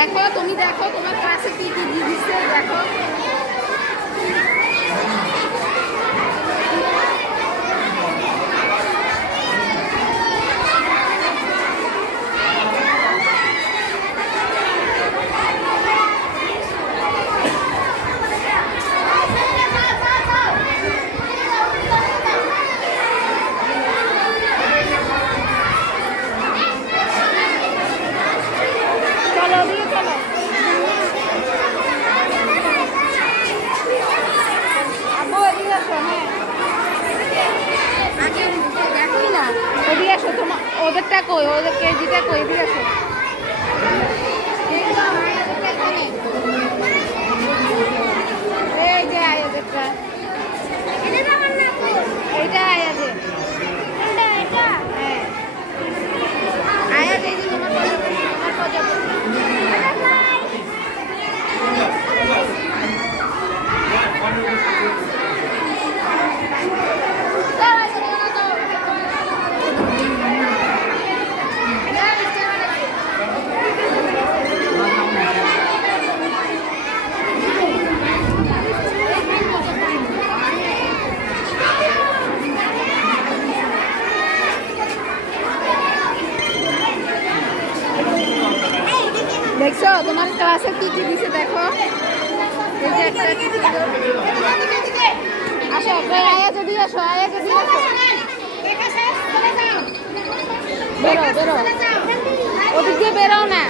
দেখো তুমি দেখো তোমার ক্লাসে কি কি দিচ্ছে দেখো। চলো ওদিকে চলো। আব্বু এদিকে আসো। হ্যাঁ আগে দেখোই না, এদিকে আসো। তোমার ওদেরটা কই, ওদের কেজিটা কই, এদিকে আসো। এই যে আয়াদেরটা, এইটা আয়াদের। হ্যাঁ আয়াদ, এই যে তোমার প্রজাপতি। দেখছো তোমার ক্লাসে কি কি দিছে দেখো। এই যে একটা কি সুন্দর। আসো আয়া যদি আসো, আয়া যদি আসো। বেরো বেরো, ওদিক দিয়ে বেরো না।